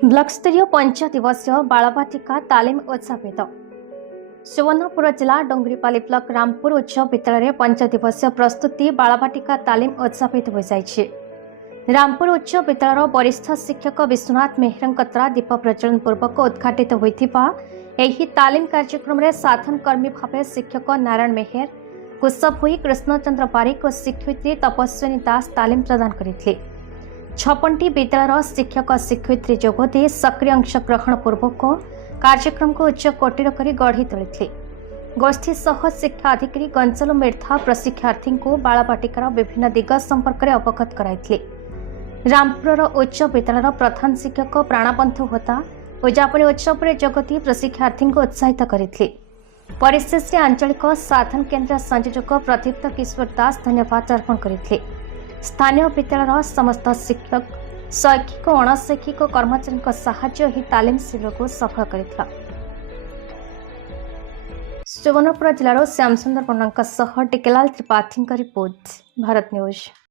Block स्तरीय पंच दिवसीय बालबाटिका तालीम उत्सव सुवर्णपुर जिला डोंगरीपाली ब्लॉक रामपुर उच्च विद्यालय पंच दिवसीय प्रस्तुति बालबाटिका तालीम उत्सवित हो जाइए। रामपुर उच्च विद्यालय वरिष्ठ शिक्षक विश्वनाथ मेहर द्वारा दीप प्रज्वलन पूर्वक उद्घाटित होता तालीम कार्यक्रम में साधनकर्मी भाव शिक्षक नारायण मेहर, कुशभोई कृष्णचंद्र बारिक और शिक्षयित्री तपस्विनी दास तालीम प्रदान करते। 56टी विद्यालय शिक्षक शिक्षयित्री जोगदे सक्रिय अंशग्रहण पूर्वक कार्यक्रम को उच्च कोटीर कर गढ़ी तोड़ते। गोष्ठी सह शिक्षा अधिकारी गंचल मेधा प्रशिक्षार्थी को बालबाटिकार विभिन्न दिग संपर्क में अवगत कराइथिले। रामपुर उच्च विद्यालय प्रधान शिक्षक प्राणबंधु होता उद्यापन उत्सव में जोगदी प्रशिक्षार्थी को उत्साहित करते। परिशेष आंचलिक साधन केन्द्र संयोजक प्रदीप्त किशोर दास धन्यवाद अर्पण करते। स्थानीय विद्यालय समस्त शिक्षक शैक्षिक और अणशैक्षिक कर्मचारी साहाय्य तालीम शिविर को सफल करथिला। सुवर्णपुर जिलार श्याम सुंदर पंडा टिकेलाल त्रिपाठी रिपोर्ट, भारत न्यूज।